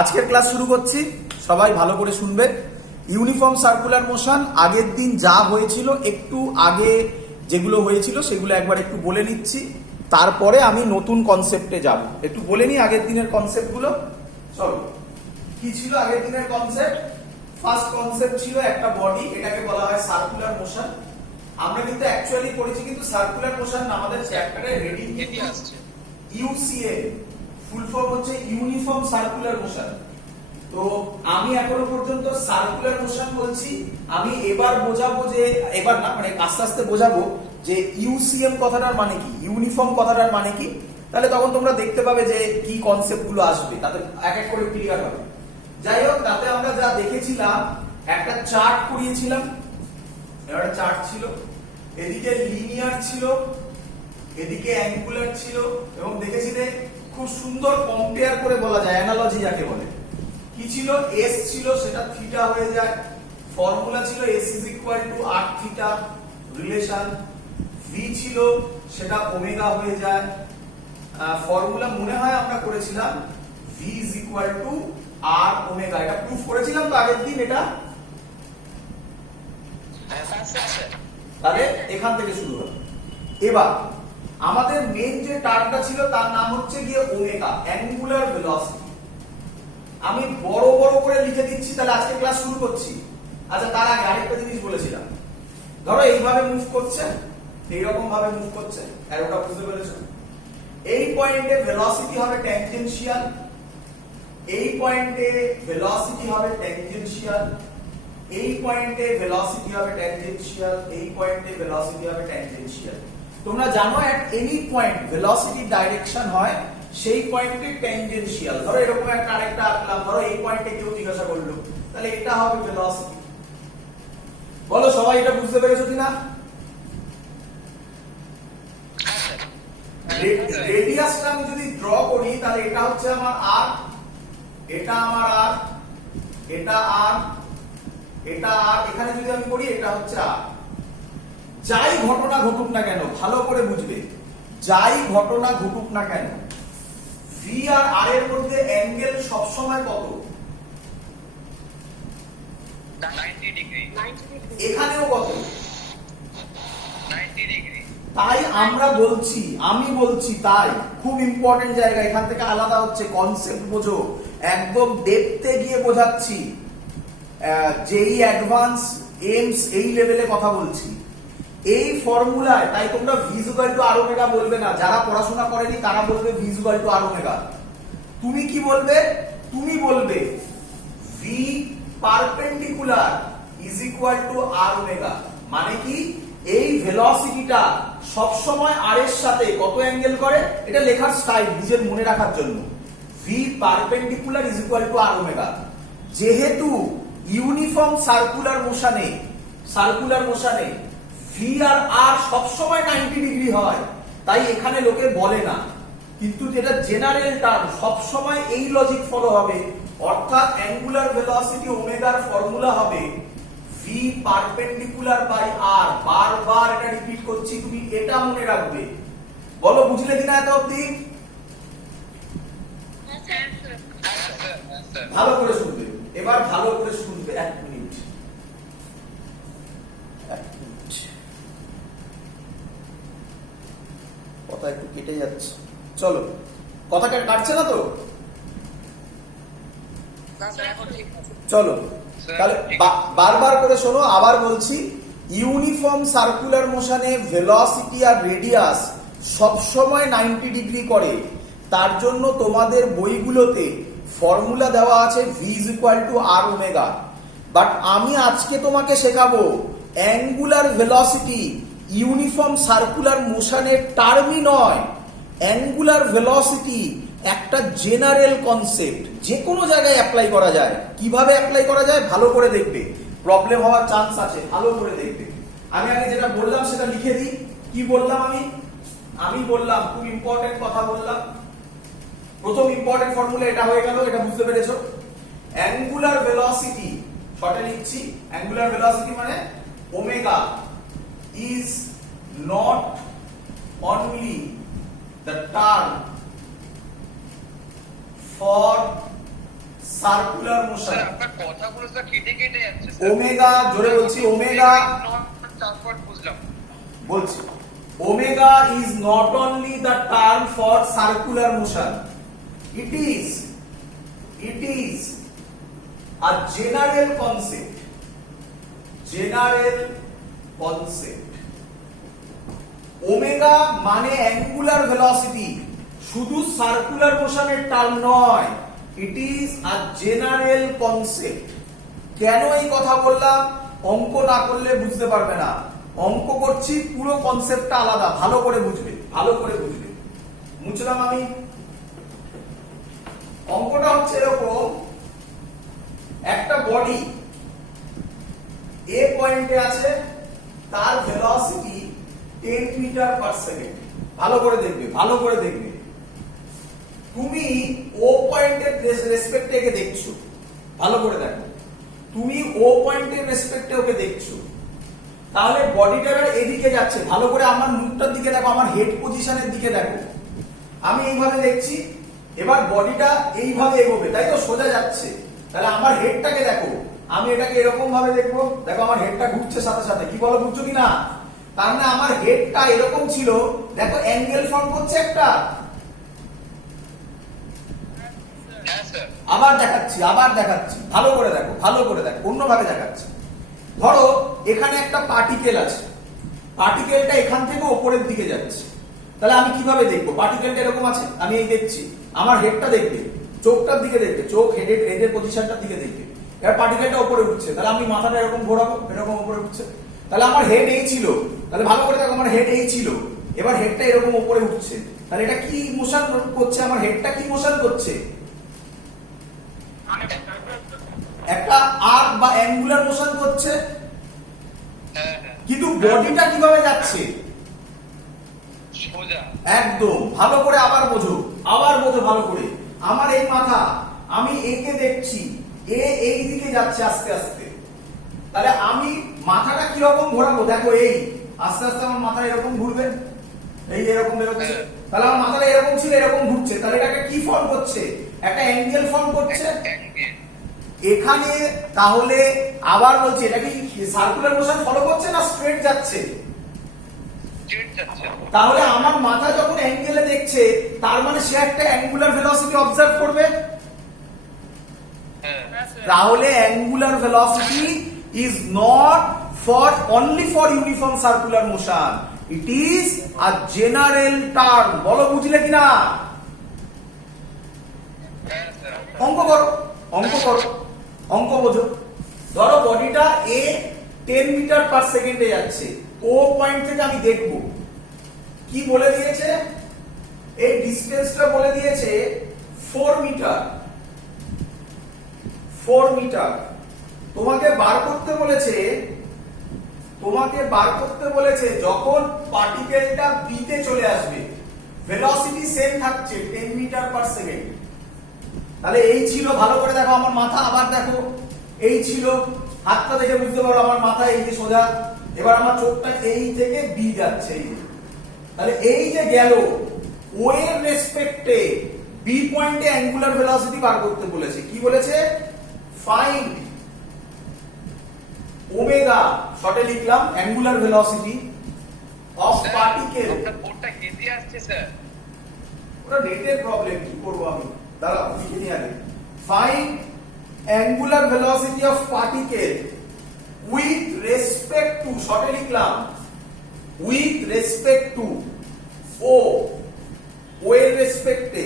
আজকের ক্লাস শুরু করছি, সবাই ভালো করে শুনবে। ইউনিফর্ম সার্কুলার মোশন আগের দিন যা হয়েছিল, একটু আগে যেগুলো হয়েছিল সেগুলো একবার একটু বলে নিচ্ছি, তারপরে আমি নতুন কনসেপ্টে যাব। একটু বলে নিই আগের দিনের কনসেপ্টগুলো। চলো, কি ছিল আগের দিনের কনসেপ্ট? ফার্স্ট কনসেপ্ট ছিল একটা বডি, এটাকে বলা হয় সার্কুলার মোশন। আমরা কিন্তু অ্যাকচুয়ালি পড়েছি কিন্তু সার্কুলার মোশন আমাদের চ্যাপ্টারে হেডিং কি আসছে? ইউসিএম, ফুল ফর্ম হচ্ছে ইউনিফর্ম সার্কুলার মোশন। তো আমি এখনো পর্যন্ত সার্কুলার মোশন বলছি, আমি এবার বোঝাবো যে, এবার না মানে আস্তে আস্তে বোঝাবো যে ইউসিএম কথাটার মানে কি, ইউনিফর্ম কথাটার মানে কি। তাহলে তখন তোমরা দেখতে পাবে যে কি কনসেপ্ট গুলো আসবে, তাতে এক এক করে ক্লিয়ার হবে। যাই হোক, তাতে আমরা যা দেখেছিলাম, একটা চার্ট করিয়েছিলাম, একটা চার্ট ছিল, এদিকে লিনিয়ার ছিল, এদিকে অ্যাঙ্গুলার ছিল, এবং দেখেছিলে খুব সুন্দর কম্পেয়ার করে বলা যায়, অ্যানালজি যাকে বলে। কি ছিল? এস ছিল, সেটা থিটা হয়ে যায়। ফর্মুলা ছিল S is equal to R theta relation. V ছিল, সেটা ওমেগা হয়ে যায়। ফর্মুলা মনে হয় আমরা করেছিলাম V is equal to R omega, এটা প্রুফ করেছিলাম তো আগের দিন। এটা তাহলে এখান থেকে শুরু হবে। এবার আমাদের মেইন যে টার্মটা ছিল তার নাম হচ্ছে গিয়ে ওমেগা, অ্যাঙ্গুলার ভেলোসিটি। আমি বড় বড় করে লিখে দিচ্ছি, তাহলে আজকে ক্লাস শুরু করছি। আচ্ছা, তার আগে আরেকটা জিনিস বলেছিলাম, ধরো এইভাবে মুভ করছে, এইরকম ভাবে মুভ করছে, আর ওটা বুঝতে পেরেছো? এই পয়েন্টে ভেলোসিটি হবে ট্যানজেনশিয়াল, এই পয়েন্টে ভেলোসিটি হবে ট্যানজেনশিয়াল, এই পয়েন্টে ভেলোসিটি হবে ট্যানজেনশিয়াল, এই পয়েন্টে ভেলোসিটি হবে ট্যানজেনশিয়াল। তোমরা জানো at any point velocity direction হয় সেই পয়েন্টে ট্যানজেনশিয়াল। ধরো এরকম একটা আরেকটা আঁকলাম, ধরো এই পয়েন্টে কেউ জিজ্ঞাসা করলো, তাহলে এটা হবে ভেলোসিটি। বলো সবাই এটা বুঝতে পেরেছো কিনা? রেডিয়াসটা আমি যদি ড্র করি, তাহলে এটা হচ্ছে আমার আর, এটা আমার আর, এটা আর, এটা আর, এখানে যদি আমি করি এটা হচ্ছে আর। যাই ঘটনা ঘটুক না কেন, ভালো করে বুঝবে, যাই ঘটনা ঘটুক না কেন, ভি আর আর এর মধ্যে অ্যাঙ্গেল সবসময় কত? 90 ডিগ্রি। এখানেও কত? 90 ডিগ্রি। তাই আমরা বলছি, আমি বলছি, তাই খুব ইম্পর্টেন্ট জায়গা, এখান থেকে আলাদা হচ্ছে, কনসেপ্ট বোঝো, একদম ডেপথে গিয়ে বোঝাচ্ছি, যেই অ্যাডভান্স এইমস এই লেভেলে কথা বলছি। এই ফর্মুলায় তাই তোমরা V is equal to R omega বলবে না, যারা পড়াশোনা করেনি তারা বলবে V is equal to R omega. তুমি কি বলবে? তুমি বলবে V perpendicular is equal to R omega. মানে কি? এই ভেলোসিটিটা সব সময় আর এর সাথে কত অ্যাঙ্গেল করে, এটা লেখার স্টাইল নিজের মনে রাখার জন্য। V perpendicular is equal to R omega. যেহেতু ইউনিফর্ম সার্কুলার মোশনে ভি আর আর সবসময় 90 ডিগ্রি হয়, তাই এখানে লোকে বলে না, কিন্তু যেটা জেনারেল টার্ম, সবসময় এই লজিক ফলো হবে, অর্থাৎ অ্যাঙ্গুলার ভেলোসিটি ওমেগার ফর্মুলা হবে ভি পারপেন্ডিকুলার বাই আর। বারবার এটা রিপিট করছি, তুমি এটা মনে রাখবে। বলো বুঝলে কিনা এত অবধি? ভালো করে শুনবে, এবার ভালো করে শুনবে। এক মিনিট, কথা একটু কেটে যাচ্ছে। চলো, কথা কাটছে না তো? চলো তাহলে বারবার করে শোনো, আবার বলছি, ইউনিফর্ম সার্কুলার মোশনে ভেলোসিটি আর রেডিয়াস সবসময় 90 ডিগ্রি করে। তার জন্য তোমাদের বইগুলোতে ফর্মুলা দেওয়া আছে V is equal to R omega. But আমি আজকে তোমাকে শেখাবো অ্যাঙ্গুলার ভেলোসিটি ইউনিফর্ম সার্কুলার মোশনের টার্মই নয়। অ্যাঙ্গুলার ভেলোসিটি একটা জেনারেল কনসেপ্ট, যে কোনো জায়গায় অ্যাপ্লাই করা যায়। কিভাবে অ্যাপ্লাই করা যায় ভালো করে দেখবে, প্রবলেম হওয়ার চান্স আছে, ভালো করে দেখবে। আমি আগে যেটা বললাম সেটা লিখে দিই। কি বললাম আমি বললাম, খুব ইম্পর্টেন্ট কথা বললাম। প্রথম ইম্পর্টেন্ট ফর্মুলা এটা হয়ে গেল, এটা বুঝতে পেরেছো? অ্যাঙ্গুলার ভেলোসিটি, শর্টে লিখছি, অ্যাঙ্গুলার ভেলোসিটি মানে omega is not only the term for circular sir motion. আপনার কথাগুলো স্যার কেটে কেটে যাচ্ছে স্যার। ওমেগা, জোরে বলছি, ওমেগা তারপর বুঝলাম। বলছি, omega is not only the term for circular motion, it is a general concept, omega মানে অ্যাঙ্গুলার ভেলোসিটি, শুধু সার্কুলার মোশনের টার্ম নয়, it is a general concept. কেন এই কথা বললাম? অঙ্ক না করলে বুঝতে পারবে না, অঙ্ক করছি পুরো কনসেপ্টটা আলাদা, ভালো করে বুঝবে, মুছলাম আমি। অঙ্কটা হচ্ছে এরকম, একটা বডি এ পয়েন্টে আছে, তার ভেলোসিটি 10 মিটার পার সেকেন্ড। ভালো করে দেখবে, তুমি ও পয়েন্টের রেসপেক্টে একে দেখছো, ভালো করে দেখো, তুমি ও পয়েন্টের রেসপেক্টে ওকে দেখছো, তাহলে বডিটা এদিকে যাচ্ছে। ভালো করে আমার মুখটার দিকে দেখো, আমার হেড পজিশনের দিকে দেখো, আমি এইভাবে দেখছি, এবার বডিটা এইভাবে এগোবে, তাই তো, সোজা যাচ্ছে। তাহলে আমার হেডটাকে দেখো, আমি এটাকে এরকম ভাবে দেখবো, দেখো আমার হেডটা ঘুরছে সাথে সাথে, কি বলো, বুঝছো কিনা? তার মানে আমার হেডটা এরকম ছিল, দেখো অ্যাঙ্গেল ফর্ম করছে একটা। হ্যাঁ স্যার। আবার দেখাচ্ছি, ভালো করে দেখো, অন্যভাবে দেখাচ্ছি। ধরো এখানে একটা পার্টিকেল আছে, পার্টিকেলটা এখান থেকে উপরের দিকে যাচ্ছে, তাহলে আমি কিভাবে দেখবো? পার্টিকেলটা এরকম আছে, আমি এই দেখছি, আমার হেডটা দেখবে, চোখটার দিকে দেখবে, চোখ হেডের পজিশনটার দিকে দেখবে। এবার পার্টিকেলটা উপরে উঠছে, তাহলে আমি মাথাটা এরকম ঘোরাবো, এরকম উপরে উঠছে, তাহলে আমার হেড এই ছিল, তাহলে ভালো করে দেখো, আমার হেড এই ছিল, এবার হেডটা এরকম উপরে উঠছে, তাহলে এটা কি মোশন করছে? আমার হেডটা কি মোশন করছে? একটা আর্ক বা অ্যাঙ্গুলার মোশন করছে। হ্যাঁ। কিন্তু বডিটা কিভাবে যাচ্ছে? সোজা। একদম, ভালো করে আবার বোঝো ভালো করে। আমার এই মাথা, আমি একে দেখছি, এই দিকে যাচ্ছে আস্তে আস্তে, তাহলে আমি মাথাটা কিরকম ঘোরাবো? দেখো এই আস্তে আস্তে আমার মাথা এরকম ঘুরবে, এই এরকম বেরোচ্ছে, তাহলে আমার মাথাটা এরকম ছিল, এরকম ঘুরছে, তাহলে এটাকে কি ফর্ম করছে? একটা অ্যাঙ্গেল ফর্ম করছে এখানে। তাহলে আবার বলছি, এটা কি সার্কুলার মোশন ফলো করছে না স্ট্রেট যাচ্ছে? তাহলে আমার মাথা যখন অ্যাঙ্গেলে দেখছে, তার মানে সে একটা অ্যাঙ্গুলার ভেলোসিটি অবজার্ভ করবে। তাহলে angular velocity is not only for uniform circular motion, it is a general term। বলো বুঝলে কিনা? অঙ্ক বোঝো। ধরো বডিটা এ 10 মিটার পার সেকেন্ডে যাচ্ছে, ও পয়েন্ট থেকে আমি দেখবো, কি বলে দিয়েছে? এই ডিসটেন্সটা বলে দিয়েছে 4 মিটার। তোমাকে বার করতে বলেছে যখন পার্টিকেলটা বি তে চলে আসবে, ভেলোসিটি সেম থাকছে 10 মিটার পার সেকেন্ড। তাহলে এই ছিল, ভালো করে দেখো আমার মাথা, আবার দেখো এই ছিল, হাতটা দেখে বুঝতে পারো আমার মাথা এই যে সোজা, এবার আমার চোখটা এই থেকে বি যাচ্ছে, এই তাহলে এই যে গেল, ও এর রেসপেক্টে বি পয়েন্টে অ্যাঙ্গুলার ভেলোসিটি বার করতে বলেছে। কি বলেছে? ফাইন্ড ওমেগা, শর্টে লিখলাম, অ্যাঙ্গুলার ভেলোসিটি অফ পার্টিকেল। বোর্ডটা হেভি আসছে স্যার। ওটা নেটের প্রবলেম, কি করবো আমি, দাঁড়াও লিখে নিয়ে আগে। Find angular velocity of particle with respect to, শর্টে লিখলাম, উইথ রেসপেক্ট টু ও এর রেসপেক্টে,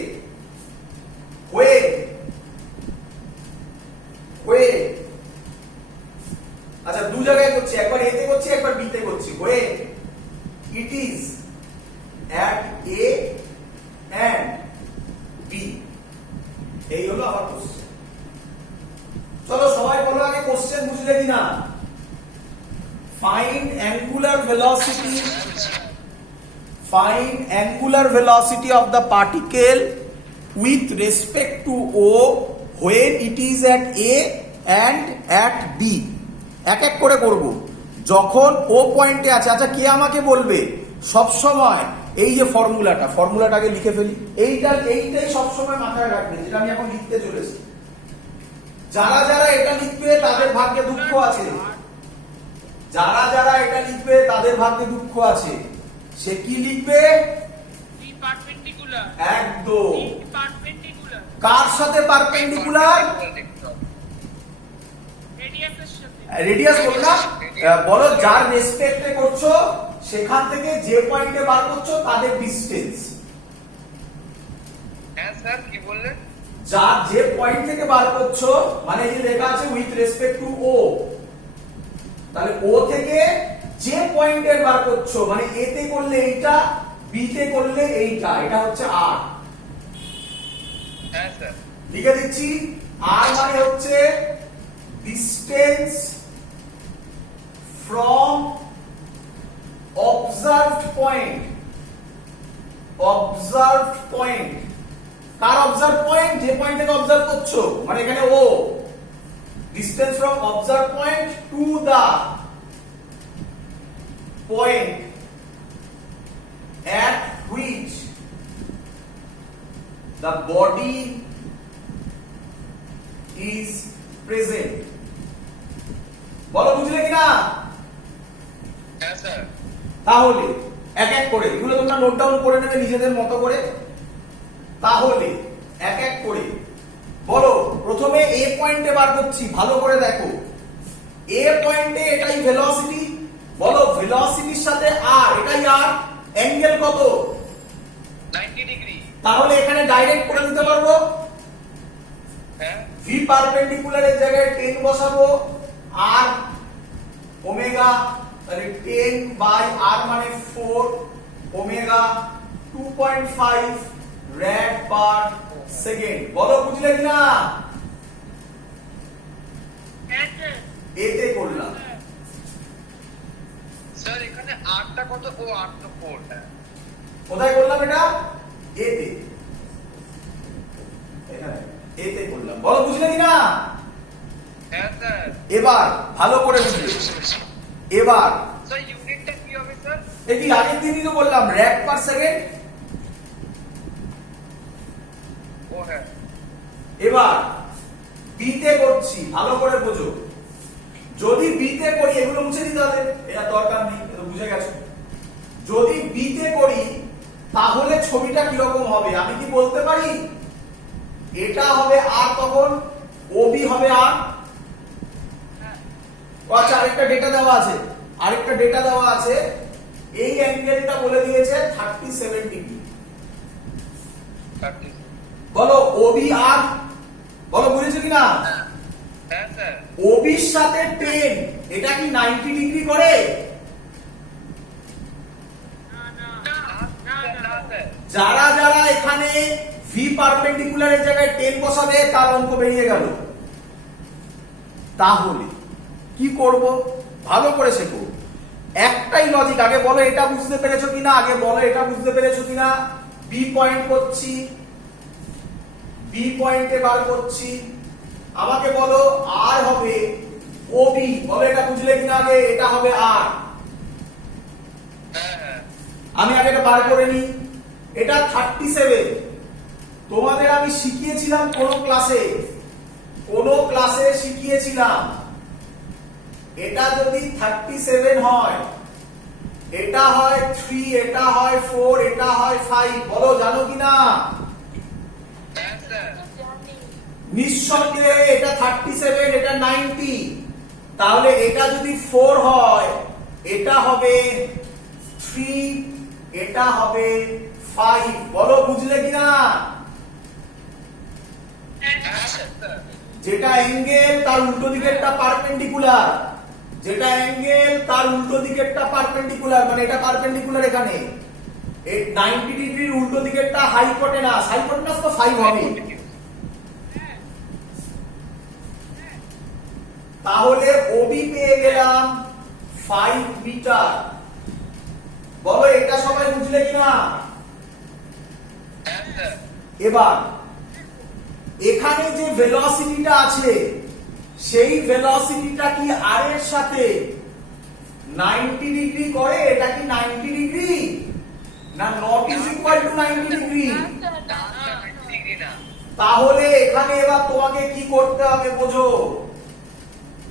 আচ্ছা দু জায়গায় করছি, একবার এতে করছি, একবার বিতে করছি। when it is at A and B, এই হলো আমার কোশ্চেন। চলো সবাই বলো আগে কোশ্চেন বুঝলে কিনা। find angular velocity of the particle with respect to O when it is at A and at B। এক এক করে করব। যখন ও পয়েন্টে আছে, আচ্ছা কে আমাকে বলবে সব সময় এই যে ফর্মুলাটাকে লিখে ফেলি, এইটাই সব সময় মাথায় রাখবে, যেটা আমি এখন লিখতে চলেছি। যারা যারা এটা লিখবে তাদের ভাগ্যে দুঃখ আছে, যারা যারা এটা লিখবে তাদের ভাগ্যে দুঃখ আছে। সে কি লিখবে? পারপেন্ডিকুলার। একদম। পারপেন্ডিকুলার। কার সাথে পারপেন্ডিকুলার? রেডিয়াসের সাথে। রেডিয়াস বলো না, বলো যার রেসপেক্টে করছো সেখান থেকে যে পয়েন্টে বার করছো তাদের ডিসটেন্স। হ্যাঁ স্যার কি বললেন? যার যে পয়েন্ট থেকে বার করছো, মানে এই যে লেখা আছে উইথ রেসপেক্ট টু ও, তাহলে ও থেকে যে পয়েন্টে বার করছো, মানে এ তে করলে এইটা, বি তে করলে এইটা, এটা হচ্ছে আর। হ্যাঁ স্যার। লিখে দিচ্ছি, আর মানে হচ্ছে distance from observed point. Observed point, কার অবজার্ভ পয়েন্ট? যে পয়েন্ট থেকে অবজার্ভ করছো, মানে এখানে ও। Distance from observe point to the point at which the body is present. বলো বুঝলে কিনা? হ্যাঁ স্যার। তাহলে এক এক করে এগুলো তোমরা নোট ডাউন করে নেবে নিজেদের মতো করে। তাহলে এক এক করে বলো, প্রথমে এ পয়েন্টে বার করছি, ভালো করে দেখো। এ পয়েন্টে এটাই ভেলোসিটি, বলো ভেলোসিটির সাথে আর, এটাই আর, অ্যাঙ্গেল কত? 90 ডিগ্রি। তাহলে এখানে ডাইরেক্ট করে দিতে পারবো। হ্যাঁ। ভি পারপেন্ডিকুলারের জায়গায় 10 বসাবো, আর ওমেগা, তাহলে 10 বাই আর মানে 4 ওমেগা 2.5 র‍্যাড পার সেকেন্ড। বলো বুঝলে কিনা? হ্যাঁ স্যার। এতে করলাম। স্যার এখানে আরটা কত? ও 8 তো 4। হ্যাঁ। কোথায় করলাম এটা? এতে। এখানে এতে করলাম। বলো বুঝলে কিনা? হ্যাঁ স্যার। এবার ভালো করে বুঝলে। এবার স্যার ইউনিটটা কি হবে স্যার? এই কি আগের দিনই তো বললাম, র‍্যাড পার সেকেন্ড। ও হ্যাঁ। এবার বিতে করছি, ভালো করে বোঝো। যদি বিতে করি, এগুলো মুছে দিতে হবে, এটা দরকার নেই, এটা বুঝে গেছো। যদি বিতে করি তাহলে ছবিটা কিরকম হবে আমি কি বলতে পারি? এটা হবে আর, তখন ওবি হবে আর। আচ্ছা আরেকটা ডেটা দেওয়া আছে, আরেকটা ডেটা দেওয়া আছে। এই অ্যাঙ্গেলটা বলে দিয়েছে 37 ডিগ্রি। 30। বলো ওবি আর, বলো বুঝেছো কিনা? হ্যাঁ স্যার। ওবির সাথে 10, এটা কি 90 ডিগ্রি করে? না না না না না স্যার। যারা যারা এখানে ভি পারপেন্ডিকুলারের জায়গায় 10 বসাবে তার অঙ্ক বেরিয়ে গেল। তাহলে কি করব? ভালো করে শেখো। একটাই লজিক, আগে বলো এটা বুঝতে পেরেছো কিনা, আগে বলো এটা বুঝতে পেরেছো কিনা। বি পয়েন্ট করছি, বি পয়েন্টে বার করছি, আমাকে বলো আর হবে ওবি, বলো এটা বুঝলে কিনা আগে? এটা হবে আর। হ্যাঁ হ্যাঁ। আমি আগে এটা বার করে নিই। এটা 37। তোমাদের আমি শিখিয়েছিলাম কোন ক্লাসে শিখিয়েছিলাম, এটা যদি 37 হয়, এটা হয় 3, এটা হয় 4, এটা হয় 5। বলো জানো কিনা? হ্যাঁ স্যার। নিঃসন্দেহে এটা 37, এটা 90। তাহলে এটা যদি 4 হয়, এটা হবে 3, এটা হবে 5। বলো বুঝলে কিনা? হ্যাঁ স্যার। যেটা অ্যাঙ্গেল তার উল্টো দিকেরটা পারপেন্ডিকুলার, যেটা অ্যাঙ্গেল তার উল্টো দিকেরটা পারপেন্ডিকুলার, মানে এটা পারপেন্ডিকুলার এখানে। এই 90 ডিগ্রির উল্টো দিকেরটা হাইপোটেনাস, হাইপোটেনাস তো 5 হবে। তাহলে ওবি পেয়ে গেলাম 5 মিটার। বলো এটা সবাই বুঝলে কিনা? হ্যাঁ স্যার। এবার এখানে যে ভেলোসিটিটা আছে, সেই ভেলোসিটিটা কি আর এর সাথে 90 ডিগ্রি করে? এটা কি 90 ডিগ্রি না not is equal two 90 degree? না স্যার 90 ডিগ্রি না। তাহলে এখানে এবার তোমাকে কি করতে হবে বোঝো,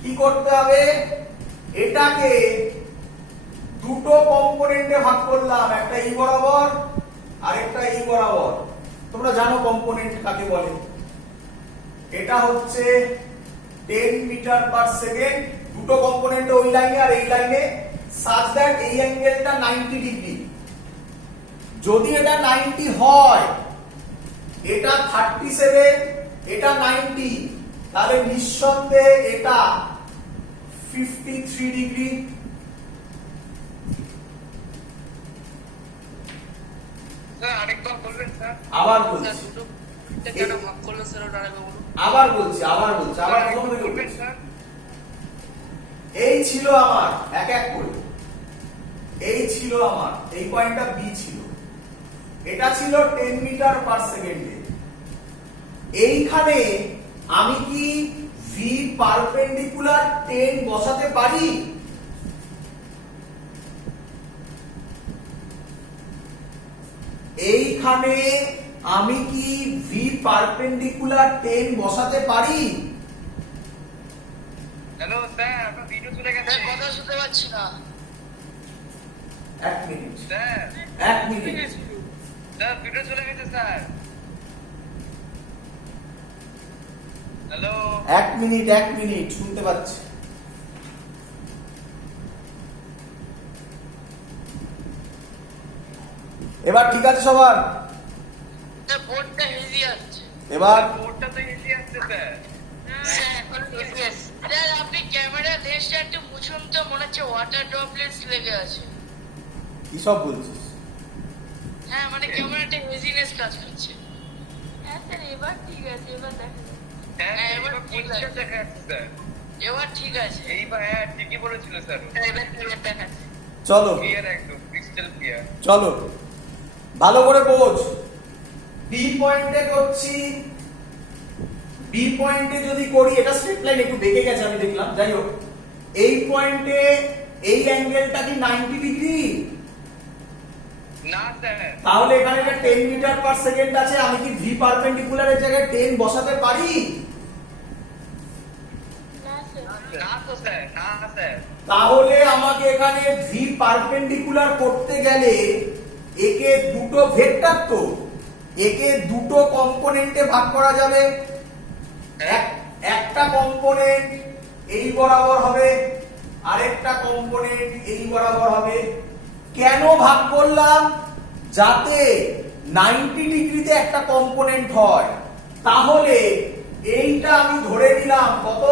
কি করতে হবে, এটাকে দুটো কম্পোনেন্টে ভাগ করলাম, একটা ই বরাবর আর একটা ই বরাবর। তোমরা জানো কম্পোনেন্ট কাকে বলে, এটা হচ্ছে 10 মিটার পার সেকেন্ড, দুটো কম্পোনেন্ট ওই লাইনে আর এই লাইনে, such that এই অ্যাঙ্গেলটা 90 ডিগ্রি। যদি এটা 90 হয়, এটা 37, এটা 90, তাহলে নিঃসন্দেহে এটা 53 ডিগ্রি। স্যার আরেকবার বলবেন স্যার। আবার বলছি, কেন ভাগ করলো স্যার ওটা আরেকবার বলুন। আবার বলছি, আবার প্রথম থেকে বলবেন বলছি। স্যার। এই ছিল আমার এক এক করে, এই ছিল আমার, এই পয়েন্টটা বি ছিল, এটা ছিল 10 মিটার পার সেকেন্ডে। এইখানে আমি কি ভি পারপেন্ডিকুলার 10 বসাতে পারি? এইখানে আমি কি ভি পারপেন্ডিকুলার 10 বসাতে পারি? হ্যালো স্যার, আপনার ভিডিও চলে গেছে। স্যার কথা শুনতে পাচ্ছি না। এক মিনিট, স্যার, এক মিনিট, স্যার ভিডিও চলে গেছে স্যার। হ্যালো এক মিনিট, এক মিনিট, শুনতে পাচ্ছি। এবার ঠিক আছে সবার? স্যার বোর্ডটা হেজি আসছে। এবার বোর্ডটা তো ইজি আসছে স্যার। স্যার এখন হেজি আসছে। স্যার আপনি ক্যামেরার লেন্সটা একটু মুছুন তো, মনে হচ্ছে ওয়াটার ড্রপলেটস লেগে আছে। কি সব বলছিস? হ্যাঁ মানে ক্যামেরাটা হেজিনেস কাজ করছে। হ্যাঁ স্যার, এবার ঠিক আছে, এবার দেখা যাচ্ছে। হ্যাঁ এবার এবার ঠিক পরিষ্কার আছে। দেখা যাচ্ছে স্যার। এবার ঠিক আছে। এইবার হ্যাঁ ঠিকই বলেছিল স্যার। এবার ক্লিয়ার দেখাচ্ছে। চলো ক্লিয়ার, একদম ক্রিস্টাল ক্লিয়ার। চলো ভালো করে বোঝ। বি পয়েন্টে করছি, বি পয়েন্টে যদি করি, এটা স্ট্রেট লাইন একটু বেঁকে গেছে আমি দেখলাম, যাই হোক। এই পয়েন্টে এই অ্যাঙ্গেলটা কি 90 ডিগ্রি? না স্যার, তাহলে এখানে একটা 10 মিটার পার সেকেন্ড আছে, আমি কি ভি পারপেন্ডিকুলারের জায়গায় 10 বসাতে পারি? না স্যার, না তো স্যার, না স্যার। তাহলে আমাকে এখানে ভি পারপেন্ডিকুলার করতে গেলে একে দুটো ভেক্টর, তো একে দুটো কম্পোনেন্টে ভাগ করা যাবে। একটা কম্পোনেন্ট এই বরাবর হবে, আরেকটা কম্পোনেন্ট এই বরাবর হবে। কেন ভাগ করলাম? যাতে 90 ডিগ্রিতে একটা কম্পোনেন্ট হয়। তাহলে এইটা আমি ধরে নিলাম কত?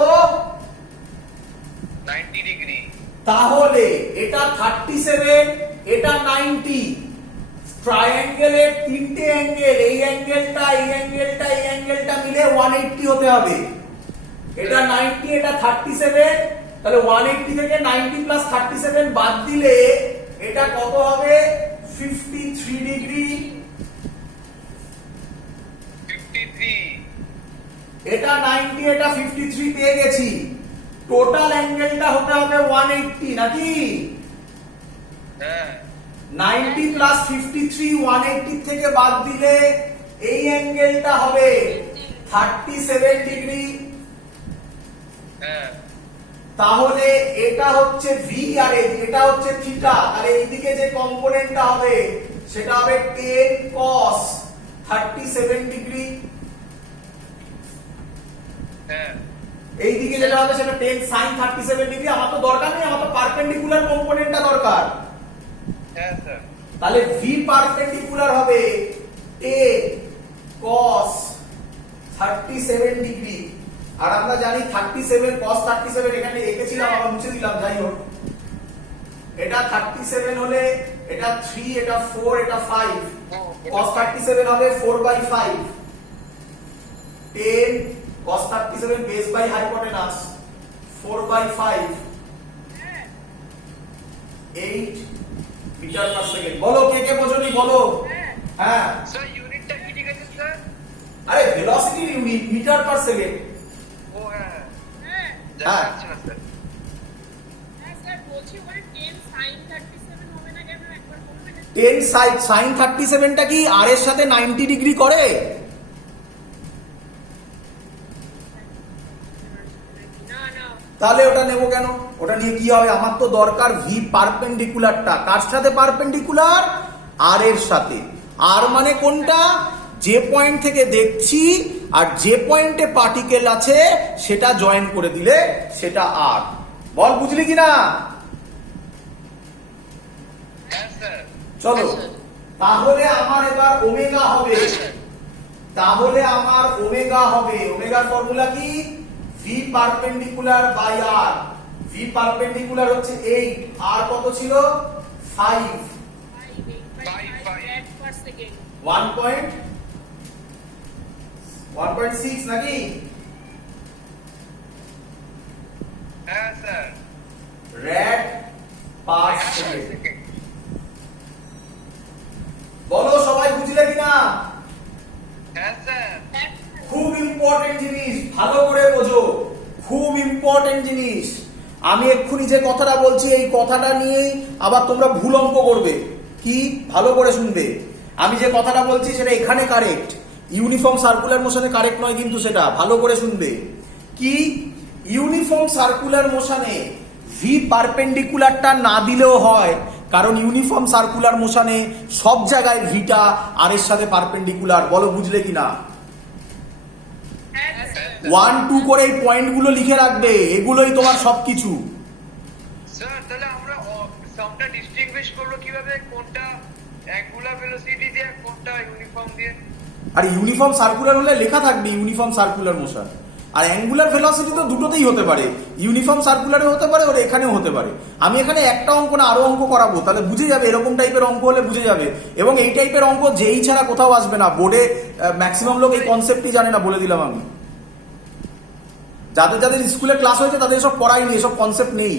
90 ডিগ্রি। তাহলে এটা 37, এটা 90। ট্রায়াঙ্গেলের তিনটে অ্যাঙ্গেল, এই অ্যাঙ্গেলটা, এই অ্যাঙ্গেলটা, এই অ্যাঙ্গেলটা মিলে 180 হতে হবে। এটা 90, এটা 37, তাহলে 180 থেকে 90 প্লাস 37 বাদ দিলে এটা কত হবে? 53 ডিগ্রি। 53। এটা 90, এটা 53 পেয়ে গেছি। টোটাল অ্যাঙ্গেলটা হতে হবে 180 নাকি? হ্যাঁ 90 প্লাস 53 180 থেকে বাদ দিলে এই অ্যাঙ্গেলটা হবে 37 ডিগ্রি। হ্যাঁ তাহলে এটা হচ্ছে ভি আর এটা হচ্ছে থিটা। তাহলে এইদিকে যে কম্পোনেন্টটা হবে সেটা হবে 10 cos 37 ডিগ্রি। হ্যাঁ এইদিকে যেটা হবে সেটা 10 sin 37 ডিগ্রি। আমার তো দরকার নেই, আমার তো পারপেন্ডিকুলার কম্পোনেন্টটা দরকার। হ্যাঁ স্যার। তাহলে ভি পারপেন্ডিকুলার হবে 10 cos 37 ডিগ্রি। আর আমরা জানি 37 cos 37 এখানে এঁকেছিলাম, আবার মুছে দিলাম, যাই হোক। এটা 37 হলে এটা 3, এটা 4, এটা 5। cos 37 হবে 4/5। 10 cos 37 base by hypotenuse 4/5, 8 metre per second. বলো কে কে বোঝনি, বলো। হ্যাঁ, স্যার ইউনিটটা কি ঠিক আছে স্যার? আরে velocity unit metre per second. ও হ্যাঁ হ্যাঁ জানা যাচ্ছে না স্যার। হ্যাঁ স্যার, বলছি ওখানে 10 sin 37 হবে না কেন, একবার বলবেন? 10 sin 37টা কি আর এর সাথে 90 ডিগ্রি করে? তাহলে ওটা নেবো কেন? ওটা নিয়ে কি হবে? আমার তো দরকার ভি পারপেন্ডিকুলারটা। কার সাথে পারপেন্ডিকুলার? আর এর সাথে। আর মানে কোনটা? যে পয়েন্ট থেকে দেখছি আর যে পয়েন্টে পার্টিকেল আছে সেটা জয়েন করে দিলে সেটা আর। বল বুঝলি কিনা? হ্যাঁ স্যার। চলো, আচ্ছা। তাহলে আমার এবার ওমেগা হবে। তাহলে আমার ওমেগা হবে। ওমেগার ফর্মুলা কি? V perpendicular by R. V perpendicular হচ্ছে 8, আর কত ছিল? 5। 5 rad per second. 1.6 নাকি? হ্যাঁ স্যার। র‍্যাড পার সেকেন্ড। বলো সবাই বুঝলে কিনা? হ্যাঁ স্যার। খুব ইম্পর্টেন্ট জিনিস, ভালো করে বোঝো। খুব ইম্পর্টেন্ট জিনিস। আমি এক্ষুনি যে কথাটা বলছি এই কথাটা নিয়েই আবার তোমরা ভুল অঙ্ক করবে। কি? ভালো করে শুনবে। আমি যে কথাটা বলছি সেটা এখানে কারেক্ট, ইউনিফর্ম সার্কুলার মোশনে কারেক্ট নয় কিন্তু সেটা। ভালো করে শুনবে। কি? ইউনিফর্ম সার্কুলার মোশনে ভি পারপেন্ডিকুলারটা না দিলেও হয়, কারণ ইউনিফর্ম সার্কুলার মোশনে সব জায়গায় ভিটা আর এর সাথে পারপেন্ডিকুলার। বলো বুঝলে কিনা? 1, 2 করে এই পয়েন্টগুলো লিখে রাখবে, এগুলোই তোমার সবকিছু। স্যার তাহলে আমরা সামটা ডিস্টিংগুইশ করবো কিভাবে? কোনটা অ্যাঙ্গুলার ভেলোসিটি দিয়ে কোনটা ইউনিফর্ম দিয়ে? আর ইউনিফর্ম সার্কুলার হলে লেখা থাকবে ইউনিফর্ম সার্কুলার মোশন। আর অ্যাঙ্গুলার ভেলোসিটি তো দুটোতেই হতে পারে, ইউনিফর্ম সার্কুলারে হতে পারে, ওর এখানেও হতে পারে। আমি এখানে একটা অঙ্ক না আরো অঙ্ক করাবো, তাহলে বুঝে যাবে। এরকম টাইপের অঙ্ক হলে বুঝে যাবে। এবং এই টাইপের অঙ্ক যেই ছাড়া কোথাও আসবে না বোর্ডে। ম্যাক্সিমাম লোক এই কনসেপ্টই জানে না, বলে দিলাম আমি। যাদের যাদের স্কুলে ক্লাস হয়েছে তাদের এসব পড়াইনি, এসব কনসেপ্ট নেই।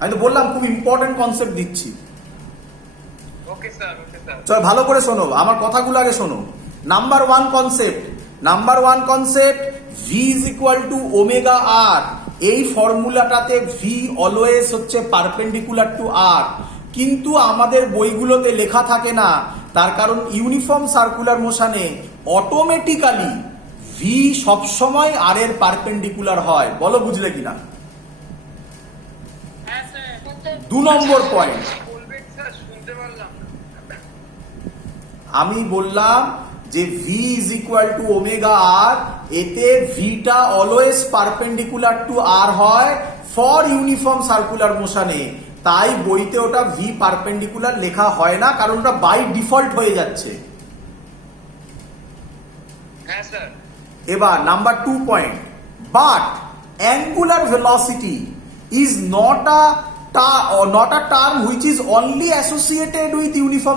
আমি তো বললাম খুব ইম্পর্টেন্ট কনসেপ্ট দিচ্ছি। Okay sir, okay sir. চল ভালো করে শোনো, আমার কথাগুলো আগে শোনো। Number 1 concept, V is equal to omega R. এই ফর্মুলাটাতে ভি অলওয়েজ হচ্ছে পারপেন্ডিকুলার টু আর, কিন্তু আমাদের বইগুলোতে লেখা থাকে না। তার কারণ ইউনিফর্ম সার্কুলার মোশনে অটোমেটিক্যালি ভি সবসময় আর এর পারপেন্ডিকুলার হয়। বলো বুঝলে কিনা? হ্যাঁ স্যার। 2 নম্বর পয়েন্ট, বলবেন স্যার, শুনতে পারলাম না। আমি বললাম যে V is equal to omega আর, এতে ভিটা অলওয়েজ পারপেন্ডিকুলার টু আর হয় ফর ইউনিফর্ম সার্কুলার মোশনে। তাই বইতে ওটা ভি পারপেন্ডিকুলার লেখা হয় না, কারণ ওটা বাই ডিফল্ট হয়ে যাচ্ছে। হ্যাঁ স্যার। এবার number 2 point, but angular velocity is not a term which is only associated with uniform